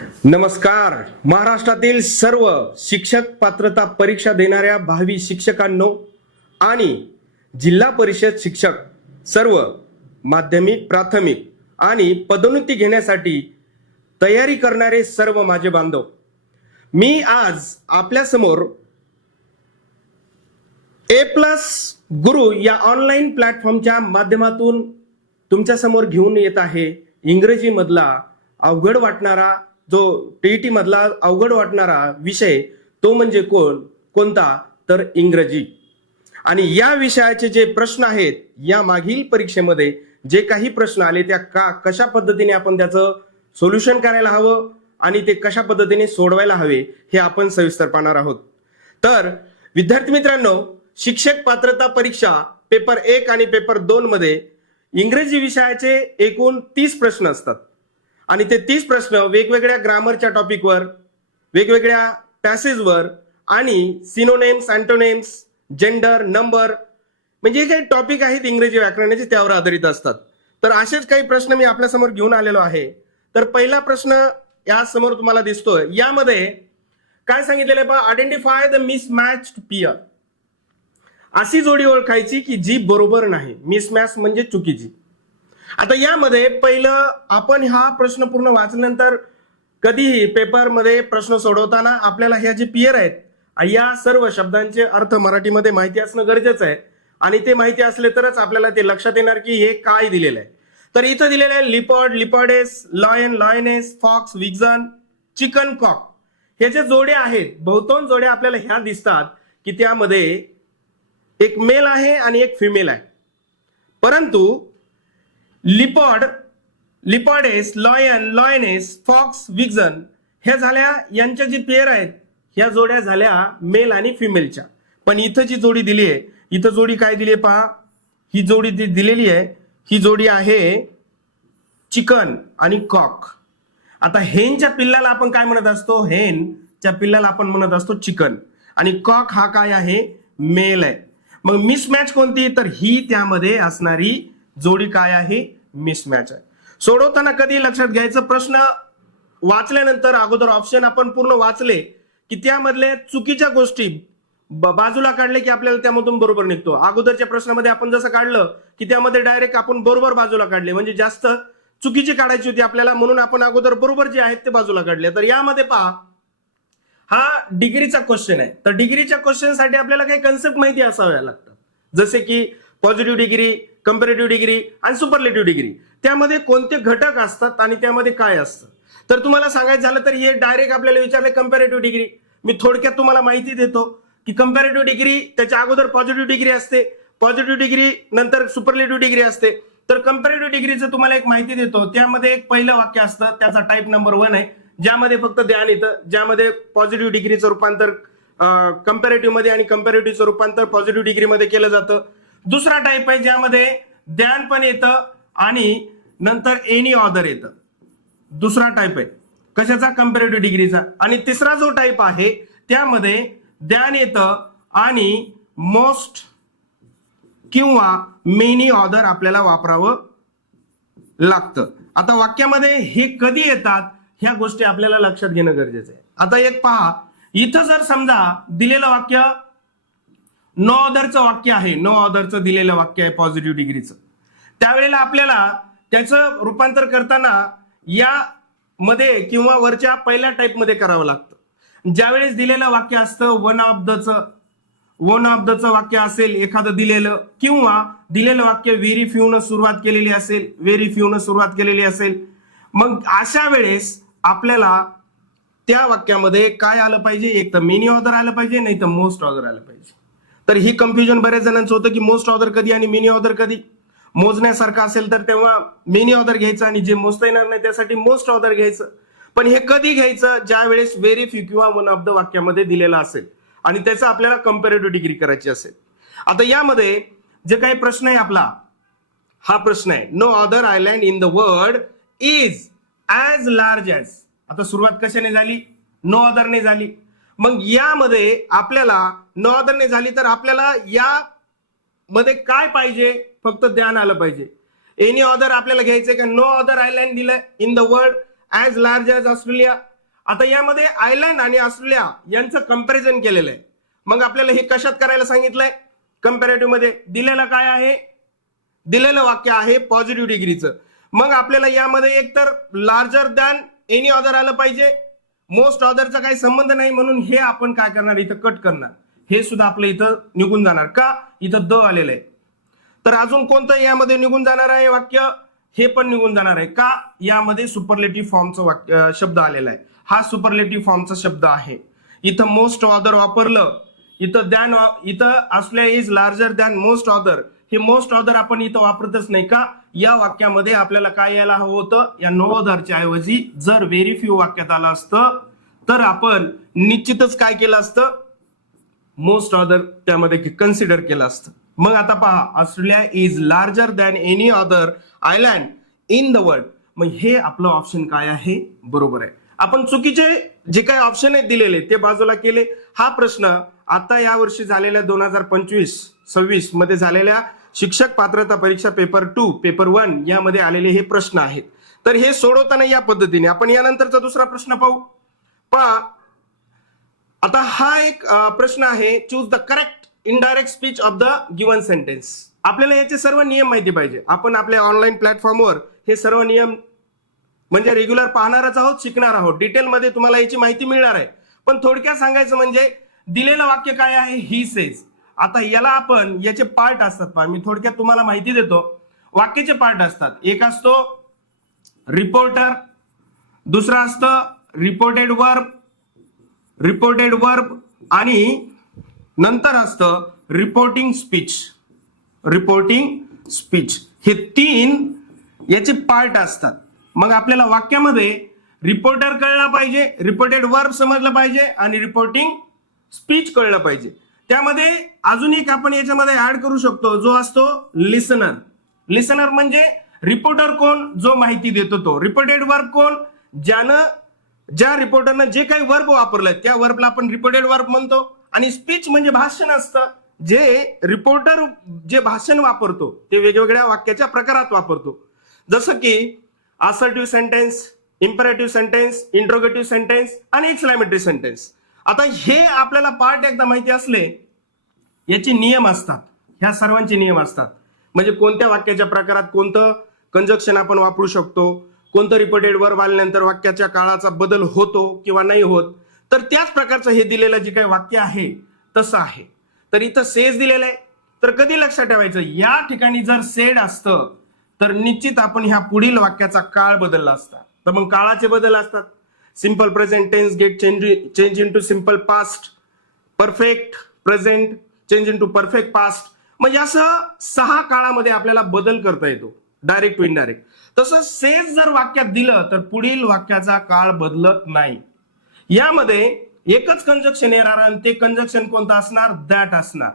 नमस्कार. महाराष्ट्रातील सर्व शिक्षक पात्रता परीक्षा देणाऱ्या भावी शिक्षकांनो आणि जिल्हा परिषद शिक्षक, सर्व माध्यमिक, प्राथमिक आणि पदोन्नती घेण्यासाठी तयारी करणारे सर्व माझे बांधव, मी आज आपल्या समोर ए प्लस गुरु या ऑनलाईन प्लॅटफॉर्मच्या माध्यमातून तुमच्या समोर घेऊन येत आहे इंग्रजी मधला अवघड वाटणारा, जो टीईटी मधला अवघड वाटणारा विषय, तो म्हणजे कोणता तर इंग्रजी. आणि या विषयाचे जे प्रश्न आहेत, या मागील परीक्षेमध्ये जे काही प्रश्न आले त्या कशा पद्धतीने आपण त्याचं सोल्युशन करायला हवं आणि ते कशा पद्धतीने सोडवायला हवे हे आपण सविस्तर पाहणार आहोत. तर विद्यार्थी मित्रांनो, शिक्षक पात्रता परीक्षा पेपर 1 आणि पेपर 2 मध्ये इंग्रजी विषयाचे एकूण 30 प्रश्न असतात आणि ते 30 प्रश्न वेगवेगळ्या ग्रामरच्या टॉपिकवर, वेगवेगळ्या पॅसेजवर आणि सिनोनेम्स, अँटोनेम्स, जेंडर, नंबर, म्हणजे काही टॉपिक आहेत इंग्रजी व्याकरणाचे, त्यावर आधारित असतात. तर असेच काही प्रश्न मी आपल्या समोर घेऊन आलेलो आहे. तर पहिला प्रश्न या समोर तुम्हाला दिसतोय. यामध्ये काय सांगितलेलं आहे पहा, आयडेंटिफाय द मिसमॅच्ड पेअर. अशी जोडी ओळखायची की जी बरोबर नाही. मिसमॅच म्हणजे चुकीची. आता यामध्ये पहिलं आपण हा प्रश्न पूर्ण वाचल्यानंतर, कधीही पेपरमध्ये प्रश्न सोडवताना आपल्याला ह्या जे पेअर आहेत, या सर्व शब्दांचे अर्थ मराठीमध्ये माहिती असणं गरजेचं आहे. आणि ते माहिती असले तरच आपल्याला ते लक्षात येणार की हे काय दिलेलं आहे. तर इथं दिलेलं आहे leopard, leopardess, lion, lioness, fox, vixen, chicken, cock. हे जे जोड्या आहेत, बहुतांश जोड्या आपल्याला ह्या दिसतात की त्यामध्ये एक मेल आहे आणि एक फिमेल आहे. परंतु leopard, leopardess, lion, lioness, fox, विक्झन ह्या झाल्या, यांच्या जी पेअर आहेत ह्या जोड्या झाल्या मेल आणि फिमेलच्या. पण इथं जी जोडी दिली आहे, इथं जोडी काय दिली आहे पहा, ही जोडी दिलेली आहे, ही जोडी आहे चिकन आणि कॉक. आता हेनच्या पिल्लाला आपण काय म्हणत असतो, हेनच्या पिल्लाला आपण म्हणत असतो चिकन, आणि कॉक हा काय आहे, मेल आहे. मग मिसमॅच कोणती, तर ही त्यामध्ये असणारी जोडी काय आहे, मिसमॅच आहे. सोडवताना कधी लक्षात घ्यायचं, प्रश्न वाचल्यानंतर अगोदर ऑप्शन आपण पूर्ण वाचले की त्यामधले चुकीच्या गोष्टी बाजूला काढले की आपल्याला त्यामधून बरोबर निघतो. अगोदरच्या प्रश्नामध्ये आपण जसं काढलं की त्यामध्ये डायरेक्ट आपण बरोबर बाजूला काढले, म्हणजे जास्त चुकीची काढायची होती आपल्याला, म्हणून आपण अगोदर बरोबर जे आहेत ते बाजूला काढले. तर यामध्ये पहा, हा डिग्रीचा क्वेश्चन आहे. तर डिग्रीच्या क्वेश्चन साठी आपल्याला काही कन्सेप्ट माहिती असाव्या लागतात, जसे की पॉझिटिव्ह डिग्री, कंपॅरेटिव्ह डिग्री आणि सुपरलेटिव्ह डिग्री. त्यामध्ये कोणते घटक असतात आणि त्यामध्ये काय असतं. तर तुम्हाला सांगायचं झालं तर हे डायरेक्ट आपल्याला विचारले कंपॅरेटिव्ह डिग्री. मी थोडक्यात तुम्हाला माहिती देतो की कंपॅरेटिव्ह डिग्री, त्याच्या अगोदर पॉझिटिव्ह डिग्री असते, पॉझिटिव्ह डिग्री नंतर सुपरलेटिव्ह डिग्री असते. तर कंपॅरेटिव्ह डिग्रीचं तुम्हाला एक माहिती देतो. त्यामध्ये एक पहिलं वाक्य असतं, त्याचा टाईप नंबर 1 आहे, ज्यामध्ये फक्त ध्यान येतं, ज्यामध्ये पॉझिटिव्ह डिग्रीचं रूपांतर कंपॅरेटिव्ह मध्ये आणि कंपॅरेटिव्हचं रूपांतर पॉझिटिव्ह डिग्रीमध्ये केलं जातं. दुसरा टाईप आहे ज्यामध्ये ध्यान पण येतं आणि नंतर एनी ऑदर येतं. दुसरा टाईप आहे कशाचा, कंपॅरेटिव्ह डिग्रीचा. आणि तिसरा जो टाईप आहे त्यामध्ये ध्यान येतं आणि मोस्ट किंवा मेनी ऑदर आपल्याला वापरावं लागतं. आता वाक्यामध्ये हे कधी येतात ह्या गोष्टी आपल्याला लक्षात घेणं गरजेचं आहे. आता एक पहा, इथं जर समजा दिलेलं वाक्य नो ऑदरचं वाक्य आहे, नो ऑदरचं दिलेलं वाक्य आहे पॉझिटिव्ह डिग्रीचं, त्यावेळेला आपल्याला त्याचं रूपांतर करताना या मध्ये किंवा वरच्या पहिल्या टाईप मध्ये करावं लागतं. ज्यावेळेस दिलेलं वाक्य असतं वन ऑफ दचं वाक्य असेल एखादं दिलेलं, किंवा दिलेलं वाक्य व्हेरी फ्यूनं सुरुवात केलेली असेल, व्हेरी फ्यूनं सुरुवात केलेली असेल, मग अशा वेळेस आपल्याला त्या वाक्यामध्ये काय आलं पाहिजे, एक तर मेनी ऑदर आलं पाहिजे, नाही तर मोस्ट ऑदर आलं पाहिजे. तर ही कन्फ्युजन बऱ्याच जणांचं होतं की मोस्ट ऑदर कधी आणि मेनी ऑदर कधी. मोजण्यासारखं असेल तर तेव्हा मेनी ऑदर घ्यायचं आणि जे मोजता येणार नाही त्यासाठी मोस्ट ऑदर घ्यायचं. पण हे कधी घ्यायचं, ज्या वेळेस व्हेरी फ्यू किंवा वन ऑफ द वाक्यामध्ये दिलेलं असेल आणि त्याचं आपल्याला कंपॅरेटिव्ह डिग्री करायची असेल. आता यामध्ये जे काही प्रश्न आहे आपला, हा प्रश्न आहे, no other island in the world is as large as. आता सुरुवात कशाने झाली, नो अदरने झाली. मग यामध्ये आपल्याला नो अदरने झाली तर आपल्याला या मध्ये काय पाहिजे, फक्त ध्यान आलं पाहिजे. एनी अदर आपल्याला घ्यायचंय का, नो अदर आयलँड दिलंय in the world as large as Australia. आता यामध्ये आयर्लंड आणि ऑस्ट्रेलिया यांचं कंपॅरिझन केलेलं आहे. मग आपल्याला हे कशात करायला सांगितलंय? कंपॅरेटिव्ह मध्ये. दिलेलं काय आहे? दिलेलं वाक्य आहे पॉझिटिव्ह डिग्रीचं. मग आपल्याला यामध्ये एकतर लार्जर दॅन एनी अदर आलं पाहिजे. मोस्ट अदरचा काही संबंध नाही, म्हणून हे आपण काय करणार? इथं कट करणार. हे सुद्धा आपलं इथं निघून जाणार. का? इथं द आलेलं आहे. तर अजून कोणतं यामध्ये निघून जाणार आहे वाक्य? हे पण निघून जाणार आहे. का? यामध्ये सुपरलेटिव्ह फॉर्मचं वाक्य शब्द आलेला आहे. हा सुपरलेटिव्ह फॉर्मचा शब्द आहे. इथं मोस्ट ऑदर वापरलं. इथं दॅन, इथं Australia is larger than most other. हे मोस्ट ऑदर आपण इथं वापरतच नाही. का? या वाक्यामध्ये आपल्याला काय यायला हवं होतं? या नो ऑदरच्या ऐवजी जर व्हेरी फ्यू वाक्यात आलं असतं तर आपण निश्चितच काय केलं असतं? मोस्ट ऑदर त्यामध्ये कन्सिडर केलं असतं. मग आता पहा, Australia is larger than any other island in the world. मग हे आपलं ऑप्शन काय आहे? बरोबर आहे. आपण चुकीचे जे काही ऑप्शन आहेत दिलेले ते बाजूला केले. हा प्रश्न आता या वर्षी झालेल्या 2025-26 मध्ये झालेल्या शिक्षक पात्रता परीक्षा पेपर 2, पेपर 1 यामध्ये आलेले हे प्रश्न आहेत. तर हे सोडवताना या पद्धतीने आपण यानंतरचा दुसरा प्रश्न पाहू. पहा, आता हा एक प्रश्न आहे, choose the correct indirect speech of the given sentence. आपल्याला याचे सर्व नियम माहिती पाहिजे. आपण आपल्या ऑनलाईन प्लॅटफॉर्मवर हे सर्व नियम म्हणजे रेग्युलर पाहणारच आहोत, शिकणार आहोत. डिटेलमध्ये तुम्हाला याची माहिती मिळणार आहे. पण थोडक्यात सांगायचं म्हणजे दिलेलं वाक्य काय आहे? He says. आता याला आपण याचे पार्ट असतात पहा, मी थोडक्यात तुम्हाला माहिती देतो. वाक्याचे पार्ट असतात. एक असतो रिपोर्टर, दुसरा असतं रिपोर्टेड वर्ब आणि नंतर असतं रिपोर्टिंग स्पीच. हे 3 याचे पार्ट असतात. मग आपल्याला वाक्यामध्ये रिपोर्टर कळला पाहिजे, रिपोर्टेड वर्ब समजलं पाहिजे आणि रिपोर्टिंग स्पीच कळलं पाहिजे. त्यामध्ये अजून एक आपण याच्यामध्ये ऍड करू शकतो, जो असतो लिसनर. लिसनर म्हणजे रिपोर्टर कोण? जो माहिती देतो तो. रिपोर्टेड वर्ब कोण? ज्या रिपोर्टरनं जे काही वर्ब वापरलंय त्या वर्बला आपण रिपोर्टेड वर्ब म्हणतो. आणि स्पीच म्हणजे भाषण असतं. जे रिपोर्टर जे भाषण वापरतो ते वेगवेगळ्या वाक्याच्या प्रकारात वापरतो. जसं की assertive sentence, imperative sentence, interrogative sentence आणि एक्सक्लेमेटरी सेंटेन्स. आता हे आपल्याला पार्ट एकदा माहिती असले, याचे नियम असतात, ह्या सर्वांचे नियम असतात. म्हणजे कोणत्या वाक्याच्या प्रकारात कोणतं कंजक्शन आपण वापरू शकतो, कोणतं रिपोर्टेड वर्ब आल्यानंतर वाक्याच्या काळाचा बदल होतो किंवा नाही होत. तर त्याच प्रकारचं हे दिलेलं जे काही वाक्य आहे तसं आहे. तर इथं सेज दिलेलं आहे. तर कधी लक्षात ठेवायचं, या ठिकाणी जर सेड असतं तर निश्चित आपण ह्या पुढील वाक्याचा काळ बदलला असता. तर मग काळाचे बदल असतात. Simple present tense get change into simple past, perfect present change into perfect past. म्हणजे असं 6 काळामध्ये आपल्याला बदल करता येतो, डायरेक्ट टू इनडायरेक्ट. तसं सेज जर वाक्यात दिलं तर पुढील वाक्याचा काळ बदलत नाही. यामध्ये एकच कंजक्शन येणार आणि ते कंजक्शन कोणतं असणार? दॅट असणार.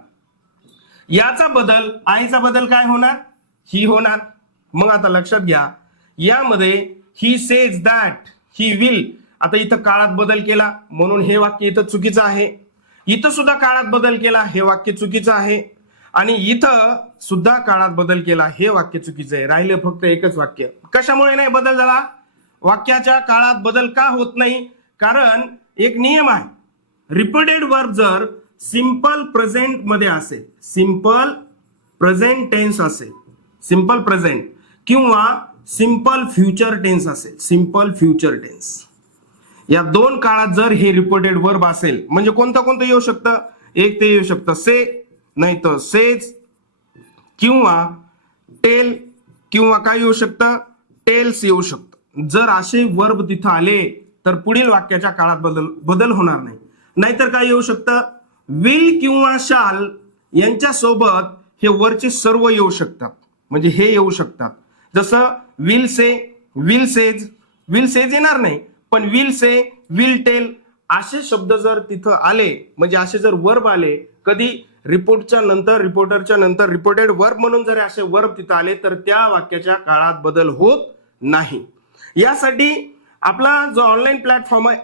याचा बदल, आयचा बदल काय होणार? ही होणार. मग आता लक्षात घ्या, यामध्ये he says that, he will. आता इथं काळात बदल केला म्हणून हे वाक्य इथं चुकीचं आहे. इथं सुद्धा काळात बदल केला, हे वाक्य चुकीचं आहे. आणि इथं सुद्धा काळात बदल केला, हे वाक्य चुकीचं आहे. राहिलं फक्त एकच वाक्य. कशामुळे नाही बदल झाला? वाक्याच्या काळात बदल का होत नाही? कारण एक नियम आहे, रिपोर्टेड वर्ब जर सिंपल प्रेझेंट मध्ये असेल, सिंपल प्रेझेंट टेन्स असेल, सिंपल प्रेझेंट किंवा सिंपल फ्युचर टेन्स असेल, सिंपल फ्युचर टेन्स, या 2 काळात जर हे रिपोर्टेड वर्ब असेल, म्हणजे कोणतं येऊ शकतं? एक ते येऊ शकतं से, नाही तर सेज किंवा टेल, किंवा काय येऊ शकतं? टेल्स येऊ शकतं. जर असे वर्ब तिथं आले तर पुढील वाक्याच्या काळात बदल होणार नाही. नाहीतर काय येऊ शकतं? विल किंवा शाल यांच्या सोबत हे वरचे सर्व येऊ शकतात. म्हणजे हे येऊ शकतात. जसं विल से, विल सेज येणार नाही, पण विल से, विल टेल असे शब्द जर तिथं आले, म्हणजे असे जर वर्ब आले, कधी रिपोर्टच्या नंतर, रिपोर्टरच्या नंतर रिपोर्टेड वर्ब म्हणून जर असे वर्ब तिथं आले तर त्या वाक्याच्या काळात बदल होत नाही. यासाठी आपला जो ऑनलाईन प्लॅटफॉर्म आहे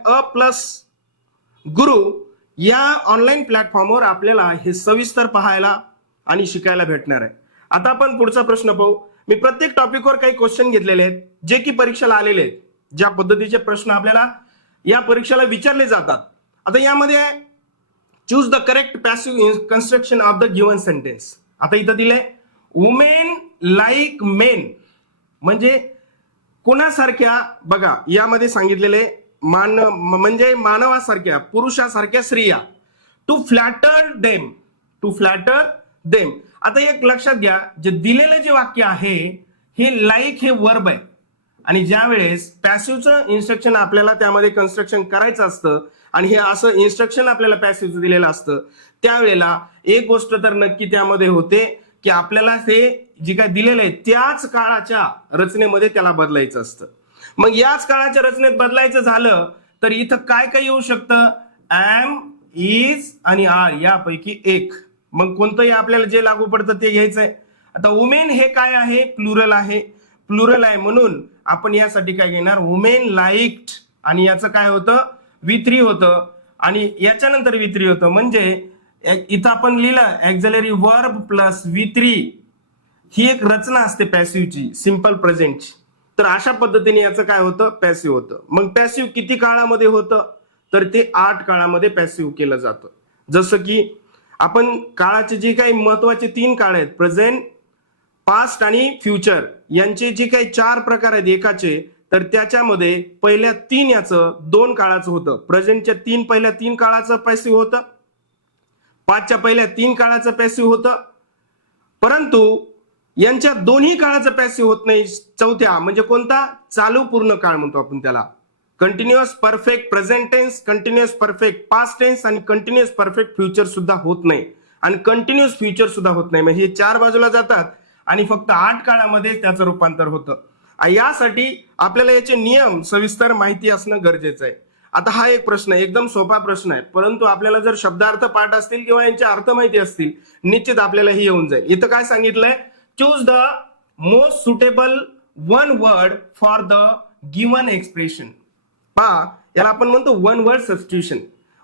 +गुरु, या ऑनलाईन प्लॅटफॉर्मवर आपल्याला हे सविस्तर पाहायला आणि शिकायला भेटणार आहे. आता आपण पुढचा प्रश्न पाहू. मी प्रत्येक टॉपिकवर काही क्वेश्चन घेतलेले आहेत जे की परीक्षेला आलेले आहेत. ज्या पद्धतीचे प्रश्न आपल्याला या परीक्षेला विचारले जातात. आता यामध्ये choose the correct passive construction of the given sentence. आता इथं दिलंय वुमेन लाईक मेन, म्हणजे कोणासारख्या, बघा यामध्ये सांगितलेले म्हणजे मानवासारख्या, पुरुषासारख्या स्त्रिया. To flatter them. आता एक लक्षात घ्या, जे दिलेलं जे वाक्य आहे हे लाईक हे वर्ब आहे, आणि ज्या वेळेस पॅसिव्हचं इन्स्ट्रक्शन आपल्याला त्यामध्ये कन्स्ट्रक्शन करायचं असतं आणि हे असं इन्स्ट्रक्शन आपल्याला पॅसिव्हचं दिलेलं असतं, त्यावेळेला एक गोष्ट तर नक्की त्यामध्ये होते की आपल्याला ते जे काय दिलेलं आहे त्याच काळाच्या रचनेमध्ये त्याला बदलायचं असतं. मग याच काळाच्या रचनेत बदलायचं झालं तर इथं काय काय येऊ शकतं, एम, इज आणि आर यापैकी एक. मग कोणतंही आपल्याला जे लागू पडतं ते घ्यायचंय. आता वुमेन हे काय आहे, प्लुरल आहे, म्हणून आपण यासाठी काय घेणार, वुमेन लाईक्ड, आणि याचं काय होतं, V3 होतं, आणि याच्यानंतर V3 होतं. म्हणजे इथं आपण लिहिलं एक्झिलरी वर्ब प्लस V3, ही एक रचना असते पॅसिव्हची, सिंपल प्रेझेंटची. तर अशा पद्धतीने याचं काय होतं, पॅसिव्ह होतं. मग पॅसिव्ह किती काळामध्ये होतं, तर ते 8 काळामध्ये पॅसिव्ह केलं जातं. जसं की आपण काळाचे जे काही महत्वाचे 3 काळ आहेत, प्रेझेंट, पास्ट आणि फ्युचर, यांचे जे काही 4 प्रकार आहेत एकाचे, तर त्याच्यामध्ये पहिल्या 3 याचं 2 काळाचं होतं. प्रेझेंटच्या पहिल्या 3 काळाचं पॅसिव्ह होतं, पाचच्या पहिल्या 3 काळाचं पॅसिव्ह होतं, परंतु यांच्या दोन्ही काळाचं पॅसिव्ह होत नाही. चौथ्या म्हणजे कोणता, चालू पूर्ण काळ म्हणतो आपण त्याला. Continuous perfect present tense, continuous perfect past tense आणि कंटिन्युअस परफेक्ट फ्युचर सुद्धा होत नाही, आणि कंटिन्युअस फ्युचर सुद्धा होत नाही. म्हणजे हे 4 बाजूला जातात आणि फक्त 8 काळामध्ये त्याचं रूपांतर होतं. यासाठी आपल्याला याचे नियम सविस्तर माहिती असणं गरजेचं आहे. आता हा एक प्रश्न आहे, एकदम सोपा प्रश्न आहे, परंतु आपल्याला जर शब्दार्थ पाठ असतील किंवा यांचे अर्थ माहिती असतील, निश्चित आपल्याला ही येऊन जाईल. इथं काय सांगितलंय, choose the most suitable one word for the given expression. पहा, याला आपण म्हणतो one word substitution.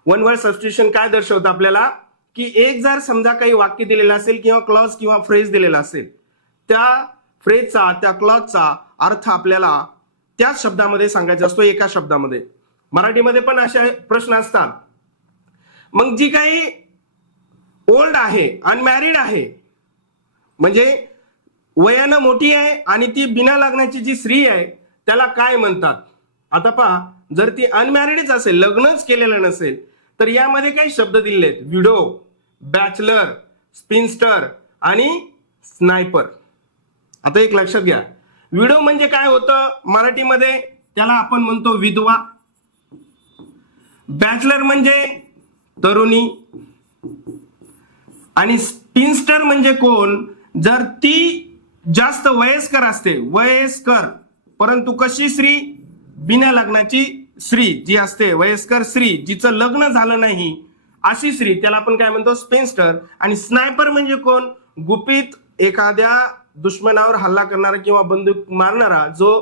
One word substitution काय दर्शवतं आपल्याला, की एक जर समजा काही वाक्य दिलेलं असेल किंवा क्लॉज किंवा फ्रेज दिलेला असेल, त्या फ्रेजचा, त्या क्लॉजचा अर्थ आपल्याला त्याच शब्दामध्ये सांगायचा असतो, एका शब्दामध्ये. मराठीमध्ये पण असे प्रश्न असतात. मग जी काही ओल्ड आहे, अनमॅरिड आहे, म्हणजे वयानं मोठी आहे आणि ती बिना लग्नाची जी स्त्री आहे त्याला काय म्हणतात. आता पहा, जर ती अनमॅरिडच असेल, लग्नच केलेलं नसेल, तर यामध्ये काही शब्द दिलेले आहेत, विडो, बॅचलर, स्पिन्स्टर आणि स्नायपर. आता एक लक्षात घ्या, विडो म्हणजे काय होतं मराठीमध्ये, त्याला आपण म्हणतो विधवा. बॅचलर म्हणजे तरुणी, आणि स्पिन्स्टर म्हणजे कोण, जर ती जास्त वयस्कर असते, वयस्कर परंतु कशी स्त्री, बिना लग्नाची स्त्री जी असते, वयस्कर स्त्री जिचं लग्न झालं नाही अशी स्त्री, त्याला आपण काय म्हणतो, स्पिन्स्टर. आणि स्नायपर म्हणजे कोण, गुपित एखाद्या दुश्मनावर हल्ला करणारा किंवा बंदूक मारणारा जो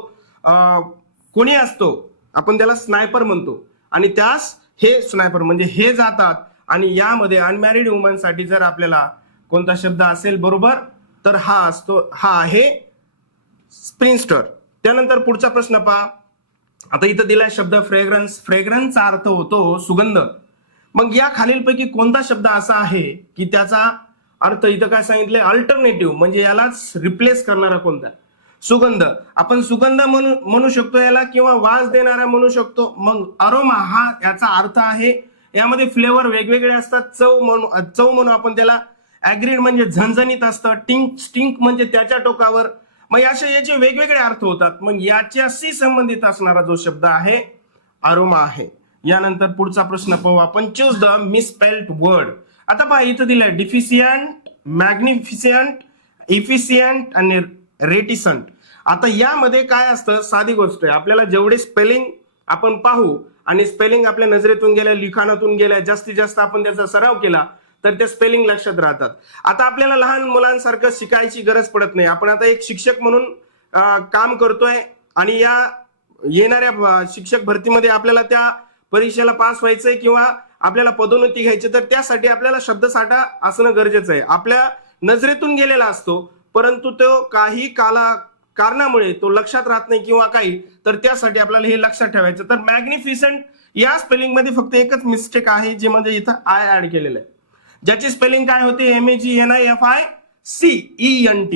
कोणी असतो, आपण त्याला स्नायपर म्हणतो. आणि त्यास हे स्नायपर म्हणजे हे जातात. आणि यामध्ये अनमॅरिड वुमन साठी जर आपल्याला कोणता शब्द असेल बरोबर, तर हा असतो, हा आहे स्पिन्स्टर. त्यानंतर पुढचा प्रश्न पहा. आता इथं दिलाय शब्द फ्रेग्रन्स. फ्रेग्रन्सचा अर्थ होतो सुगंध. मग या खालीलपैकी कोणता शब्द असा आहे की त्याचा अर्थ इथं काय सांगितलंय, अल्टरनेटिव्ह, म्हणजे यालाच रिप्लेस करणारा कोणता, सुगंध. आपण सुगंध म्हणू शकतो याला, किंवा वास देणारा म्हणू शकतो. मग अरोमा हा याचा अर्थ आहे. यामध्ये फ्लेवर वेगवेगळे असतात. चव म्हणू आपण त्याला. ऍग्रीड म्हणजे झणझणीत असतं. स्टिंक म्हणजे त्याच्या टोकावर. मग असे याचे वेगवेगळे अर्थ होतात. मग याच्याशी संबंधित असणारा जो शब्द आहे अरोमा आहे. यानंतर पुढचा प्रश्न पाहू आपण, चूज द मिसस्पेल्ड वर्ड. आता पहा, इथं दिलंय डिफिशियंट, मॅग्निफिशियंट, इफिशियंट आणि रेटिसंट. आता यामध्ये काय असतं, साधी गोष्ट आहे. आपल्याला जेवढे स्पेलिंग आपण पाहू आणि स्पेलिंग आपल्या नजरेतून गेल्या, लिखाणातून गेल्या, जास्तीत जास्त आपण त्याचा सराव केला तर ते स्पेलिंग लक्षात राहतात. आता आपल्याला लहान मुलांसारखं शिकायची गरज पडत नाही. आपण आता एक शिक्षक म्हणून काम करतोय आणि या येणाऱ्या शिक्षक भरतीमध्ये आपल्याला त्या परीक्षेला पास व्हायचंय किंवा आपल्याला पदोन्नती घ्यायची, तर त्यासाठी आपल्याला शब्दसाठा असणं गरजेचं आहे. आपल्या नजरेतून गेलेला असतो, परंतु तो काही कारणामुळे तो लक्षात राहत नाही किंवा काही, तर त्यासाठी आपल्याला हे लक्षात ठेवायचं. तर मॅग्निफिसंट या स्पेलिंग मध्ये फक्त एकच मिस्टेक आहे, जे म्हणजे इथं आय ऍड केलेलं आहे, ज्याची स्पेलिंग काय होते MAGNIFICENT,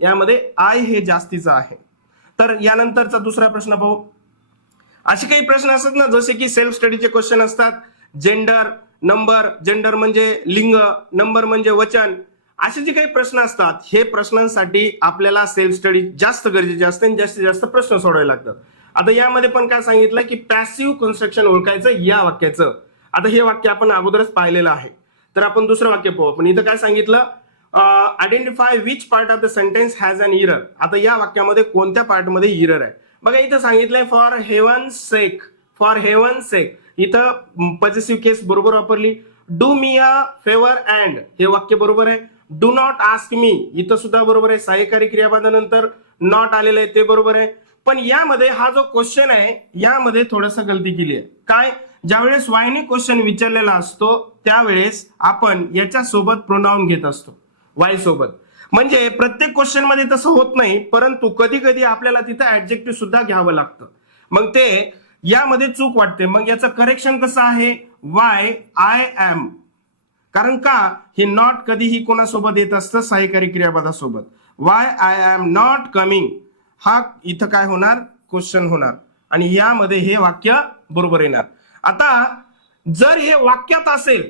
यामध्ये आय हे जास्तीचं आहे. तर यानंतरचा दुसरा प्रश्न पाहू. असे काही प्रश्न असतात ना, जसे की सेल्फ स्टडीचे क्वेश्चन असतात. जेंडर, नंबर, जेंडर म्हणजे लिंग, नंबर म्हणजे वचन, असे जे काही प्रश्न असतात, हे प्रश्नांसाठी आपल्याला सेल्फ स्टडी जास्त गरजेचे असते आणि जास्तीत जास्त प्रश्न सोडवावे लागतात. आता यामध्ये पण काय सांगितलं की पॅसिव्ह कन्स्ट्रक्शन ओळखायचं या वाक्याचं. आता हे वाक्य आपण अगोदरच पाहिलेलं आहे, तर आपण दुसरं वाक्य पाहू. पण इथं काय सांगितलं, identify which part of the sentence has an error. आता या वाक्यामध्ये कोणत्या पार्टमध्ये इरर आहे बघा. इथं सांगितलंय for heaven sec, for heaven सेक, इथं पॉझिटिव्ह केस बरोबर वापरली. Do me a favour and, हे वाक्य बरोबर आहे. डू नॉट आस्क मी, इथं सुद्धा बरोबर आहे. सहाय्यकारी क्रियापदानंतर नॉट आलेलं आहे, ते बरोबर आहे. पण यामध्ये हा जो क्वेश्चन आहे, यामध्ये थोडंसं गलती केली आहे. काय, ज्यावेळेस वायने क्वेश्चन विचारलेला असतो त्यावेळेस आपण याच्या सोबत प्रोनाउन घेत असतो, वाय सोबत. म्हणजे प्रत्येक क्वेश्चन मध्ये तसं होत नाही, परंतु कधी कधी आपल्याला तिथं ऍडजेक्टिव्ह सुद्धा घ्यावं लागतं. मग ते यामध्ये चूक वाटते. मग याचं करेक्शन कसं आहे, वाय आय एम. कारण का, हे नॉट कधीही कोणासोबत येत असतं, सहाय्यकारी क्रियापदासोबत. Why I am not coming, हा इथं काय होणार, क्वेश्चन होणार, आणि यामध्ये हे वाक्य बरोबर येणार. आता जर हे वाक्यात असेल,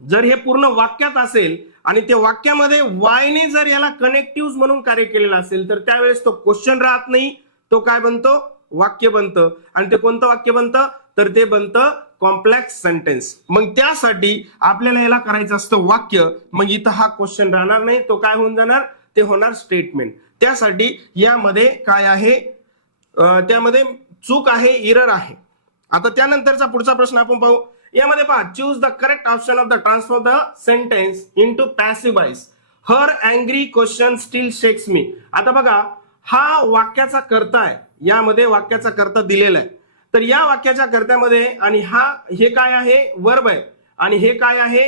जर हे पूर्ण वाक्यात असेल आणि ते वाक्यामध्ये वायने जर याला कनेक्टिव्ह म्हणून कार्य केलेलं असेल, तर त्यावेळेस तो क्वेश्चन राहत नाही, तो काय बनतो, वाक्य बनतं. आणि ते कोणतं वाक्य बनतं, तर ते बनतं कॉम्प्लेक्स सेंटेन्स. मग त्यासाठी आपल्याला याला करायचं असतं वाक्य. मग इथं हा क्वेश्चन राहणार नाही, तो काय होऊन जाणार, ते होणार स्टेटमेंट. त्यासाठी यामध्ये काय आहे, त्यामध्ये चूक आहे, इरर आहे. आता त्यानंतरचा पुढचा प्रश्न आपण पाहू. यामध्ये पहा, choose the correct option of the transform the sentence into passive voice. Her angry question still shakes me. आता बघा, हा वाक्याचा कर्ता आहे, यामध्ये वाक्याचा कर्ता दिलेला आहे. तर या वाक्याच्या कर्त्यामध्ये, आणि हे काय आहे, वर्ब आहे, आणि हे काय आहे,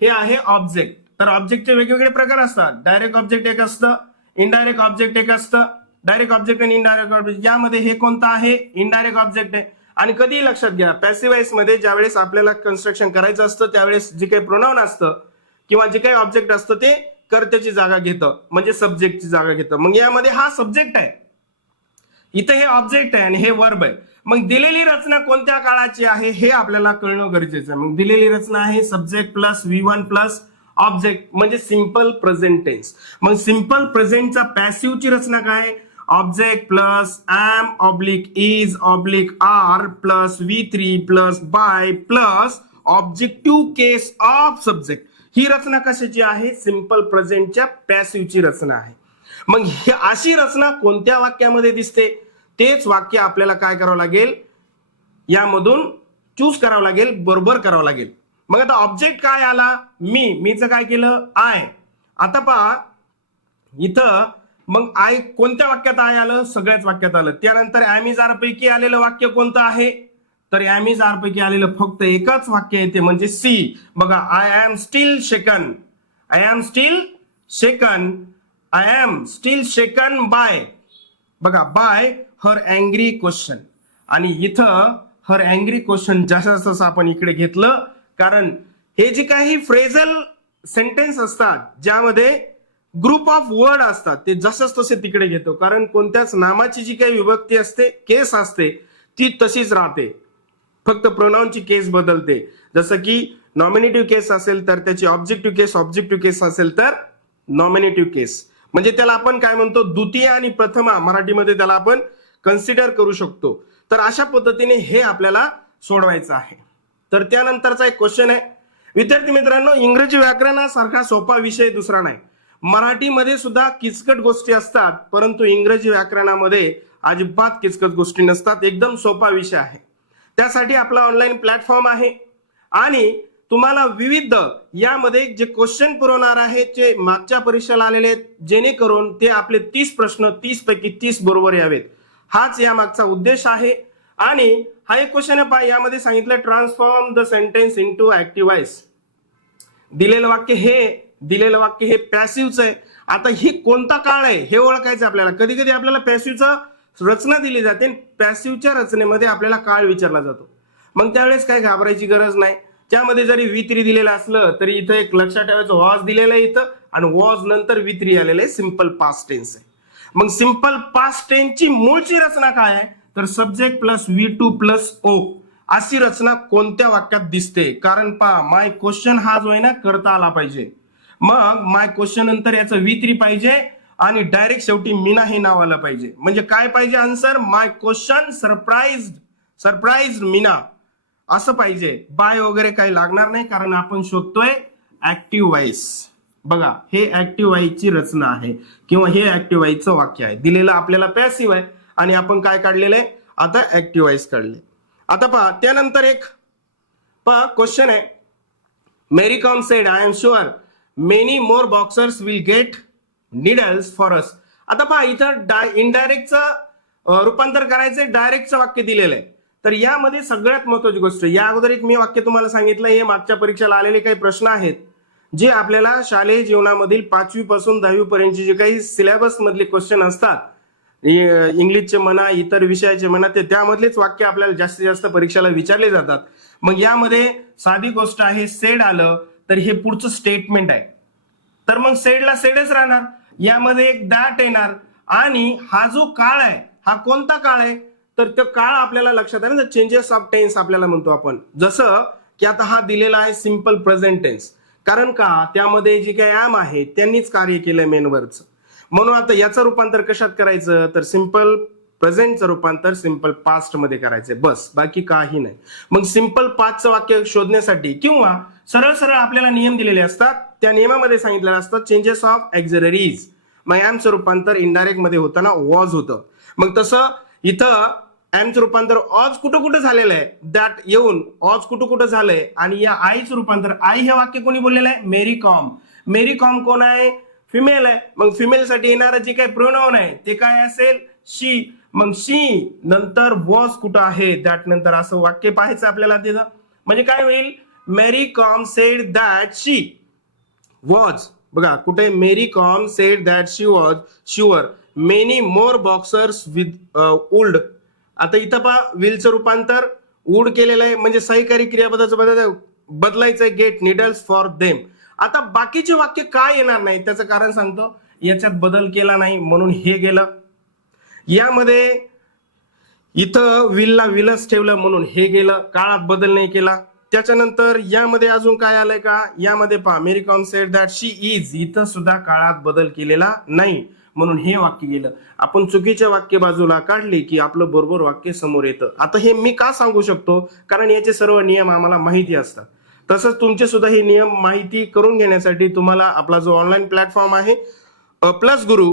हे आहे ऑब्जेक्ट. तर ऑब्जेक्टचे वेगवेगळे प्रकार असतात. डायरेक्ट ऑब्जेक्ट एक असतं, इनडायरेक्ट ऑब्जेक्ट एक असतं. डायरेक्ट ऑब्जेक्ट आणि इनडायरेक्ट ऑब्जेक्ट, यामध्ये हे कोणतं आहे, इनडायरेक्ट ऑब्जेक्ट आहे. आणि कधी लक्षात घ्या, पॅसिव्ह वॉइस मध्ये ज्यावेळेस आपल्याला कन्स्ट्रक्शन करायचं असतं, त्यावेळेस जे काही प्रोनाउन असतं किंवा जे काही ऑब्जेक्ट असतं ते कर्त्याची जागा घेतं, म्हणजे सब्जेक्टची जागा घेतं. मग यामध्ये हा सब्जेक्ट आहे, इथं हे ऑब्जेक्ट आहे, आणि हे वर्ब आहे. मग दिलेली रचना कोणत्या काळाची आहे हे आपल्याला कळणं गरजेचं आहे. मग दिलेली रचना आहे subject plus V1 plus object, म्हणजे सिंपल प्रेझेंट टेन्स. मग सिंपल प्रेझेंटचा पॅसिव्हची रचना काय, object plus am oblique is oblique are plus V3 plus by plus objective case of subject. ही रचना कशाची आहे, सिंपल प्रेझेंटच्या पॅसिव्हची रचना आहे. मग ही अशी रचना कोणत्या वाक्यामध्ये दिसते, तेच वाक्य आपल्याला काय करावं लागेल, यामधून चूज करावं लागेल, बरोबर करावं लागेल. मग आता ऑब्जेक्ट काय आला, मीचं काय केलं, आय. आता पहा इथं, मग आय कोणत्या वाक्यात आय आलं, सगळ्याच वाक्यात आलं. त्यानंतर ऍम इज आर पैकी आलेलं वाक्य कोणतं आहे, तर ऍम इज आर पैकी आलेलं फक्त एकच वाक्य येते, म्हणजे सी. बघा, I am still shaken, I am still shaken, I am still shaken by, बघा, बाय हर अँग्री क्वेश्चन. आणि इथं हर अँग्री क्वेश्चन जसं तसं आपण इकडे घेतलं, कारण हे जे काही फ्रेझल सेंटेन्स असतात, ज्यामध्ये ग्रुप ऑफ वर्ड असतात, ते जसंच तसे तिकडे घेतो. कारण कोणत्याच नामाची जी काही विभक्ती असते, केस असते, ती तशीच राहते, फक्त प्रोनाउनची केस बदलते. जसं की नॉमिनेटिव्ह केस असेल तर त्याची ऑब्जेक्टिव्ह केस, ऑब्जेक्टिव्ह केस असेल तर नॉमिनेटिव्ह केस. म्हणजे त्याला आपण काय म्हणतो, द्वितीय आणि प्रथमा, मराठीमध्ये त्याला आपण कन्सिडर करू शकतो. तर अशा पद्धतीने हे आपल्याला सोडवायचं आहे. तर त्यानंतरचा एक क्वेश्चन आहे, विद्यार्थी मित्रांनो, इंग्रजी व्याकरणासारखा सोपा विषय दुसरा नाही. मराठीमध्ये सुद्धा किचकट गोष्टी असतात, परंतु इंग्रजी व्याकरणामध्ये अजिबात किचकट गोष्टी नसतात. एकदम सोपा विषय आहे. त्यासाठी आपला ऑनलाईन प्लॅटफॉर्म आहे, आणि तुम्हाला विविध यामध्ये जे क्वेश्चन पुरवणार आहे ते मागच्या परीक्षेला आलेले आहेत, जेणेकरून ते आपले 30 प्रश्न 30 पैकी 30 बरोबर यावेत, हाच या मागचा उद्देश आहे. आणि हा एक क्वेश्चन आहे, यामध्ये सांगितलं transform the sentence into active voice. दिलेलं वाक्य हे पॅसिव्हचं आहे. आता ही कोणता काळ आहे हे ओळखायचं आपल्याला. कधी कधी आपल्याला पॅसिव्हचं रचना दिली जाते, पॅसिव्हच्या रचनेमध्ये आपल्याला काळ विचारला जातो. मग त्यावेळेस काय घाबरायची गरज नाही. त्यामध्ये जरी V3 दिलेलं असलं तरी इथं एक लक्षात ठेवायचं वॉज दिलेलं आहे इथं, आणि वॉज नंतर V3 आलेलं आहे, सिंपल पास्ट टेन्स आहे. मग सिंपल पास्ट टेन्सची मूळची रचना काय आहे, तर subject plus V2 plus O अशी रचना कोणत्या वाक्यात दिसते. कारण पहा, माय क्वेश्चन हा जो आहे ना करता आला पाहिजे. मग माय क्वेश्चन नंतर याचं V3 पाहिजे आणि डायरेक्ट शेवटी मीना हे नाव आलं पाहिजे. म्हणजे काय पाहिजे आन्सर, माय क्वेश्चन सरप्राइज्ड मीना असं पाहिजे. बाय वगैरे काही लागणार नाही, कारण आपण शोधतोय ऍक्टिव्ह व्हॉइस. बघा, हे ऍक्टिव्ह व्हॉइसची रचना आहे किंवा हे ऍक्टिव्ह व्हॉइसचं वाक्य आहे. दिलेलं आपल्याला पॅसिव्ह आहे आणि आपण काय काढलेलं आहे, आता ऍक्टिव्ह व्हॉइस काढले. आता पहा, त्यानंतर एक पहा क्वेश्चन आहे, Mary Kom said I am sure many more boxers will get needles for us. आता पहा, इथं इनडायरेक्टचं रूपांतर करायचं, डायरेक्टचं वाक्य दिलेलं आहे. तर यामध्ये सगळ्यात महत्वाची गोष्ट, या अगोदर एक मी वाक्य तुम्हाला सांगितलं, हे मागच्या परीक्षेला आलेले काही प्रश्न आहेत जे आपल्याला शालेय जीवनामधील 5वी पासून 10वी पर्यंतचे जे काही सिलेबस मधले क्वेश्चन असतात, इंग्लिशचे म्हणा इतर विषयाचे म्हणा, ते त्यामधलेच वाक्य आपल्याला जास्तीत जास्त परीक्षेला विचारले जातात. मग यामध्ये साधी गोष्ट आहे, सेड आलं तर हे पुढचं स्टेटमेंट आहे, तर मग सेडला सेडच राहणार. यामध्ये एक दॅट येणार आणि हा जो काळ आहे हा कोणता काळ आहे, तर तो काळ आपल्याला लक्षात आहे ना, चेंजेस ऑफ टेन्स आपल्याला म्हणतो आपण. जसं की आता हा दिलेला आहे सिंपल प्रेझेंट टेन्स, कारण का त्यामध्ये जे काही ऍम आहे त्यांनीच कार्य केलंय मेन वर्बचं. म्हणून आता याचं रूपांतर कशात करायचं, तर सिंपल प्रेझेंटचं रूपांतर सिंपल पास्ट मध्ये करायचंय, बस, बाकी काही नाही. मग सिंपल पास्टचं वाक्य शोधण्यासाठी किंवा सरळ सरळ आपल्याला नियम दिलेले असतात, त्या नियमामध्ये सांगितलेलं असतं चेंजेस ऑफ एक्झिलरीज. मग ऍमचं रूपांतर इनडायरेक्ट मध्ये होताना वॉज होतं. मग तसं इथं ऍमचं रूपांतर ऑज कुठं कुठं झालेलं आहे, दॅट येऊन ऑज कुठं कुठं झालंय. आणि या आईचं रूपांतर, आई हे वाक्य कोणी बोललेलं आहे, मेरी कॉम. मेरी कॉम कोण आहे, फिमेल आहे. मग फिमेल साठी येणारं जे काही प्रोनाउन आहे ते काय असेल, शी. मग शी नंतर वॉज कुठं आहे, दॅट नंतर असं वाक्य पाहायचं आपल्याला तिथं. म्हणजे काय होईल, Mary Kom said that she was. बघा कुठे, Mary Kom said that she was sure many more boxers with would. आता इथं पहा, विलचं रूपांतर वुड केलेलं आहे, म्हणजे सहकारी क्रियापदाचं बदलायचंय, गेट निडल्स फॉर देम. आता बाकीचे वाक्य काय येणार नाही त्याचं कारण सांगतो, याच्यात बदल केला नाही म्हणून हे गेलं. यामध्ये इथं विलला विलच ठेवलं म्हणून हे गेलं, काळात बदल नाही केला. त्याच्यानंतर यामध्ये अजून काय आलंय का, यामध्ये पहा, Mary Kom said that she is, इथं सुद्धा काळात बदल केलेला नाही म्हणून हे वाक्य गेलं. आपण चुकीच्या वाक्य बाजूला काढली की आपलं बरोबर वाक्य समोर येतं. आता हे मी का सांगू शकतो, कारण याचे सर्व नियम आम्हाला माहिती असतात. तसंच तुमचे सुद्धा हे नियम माहिती करून घेण्यासाठी तुम्हाला आपला जो ऑनलाईन प्लॅटफॉर्म आहे प्लस गुरु,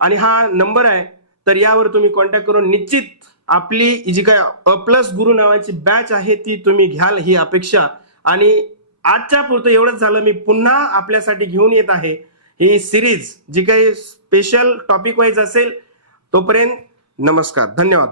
आणि हा नंबर आहे, तर यावर तुम्ही कॉन्टॅक्ट करून निश्चित आपली जी काय प्लस गुरु नावाची बॅच आहे ती तुम्ही घ्याल ही अपेक्षा. आणि आजच्या पुरतं एवढंच झालं. मी पुन्हा आपल्यासाठी घेऊन येत आहे ही सिरीज, जी काही स्पेशल टॉपिक वाईज असेल. तोपर्यंत नमस्कार, धन्यवाद.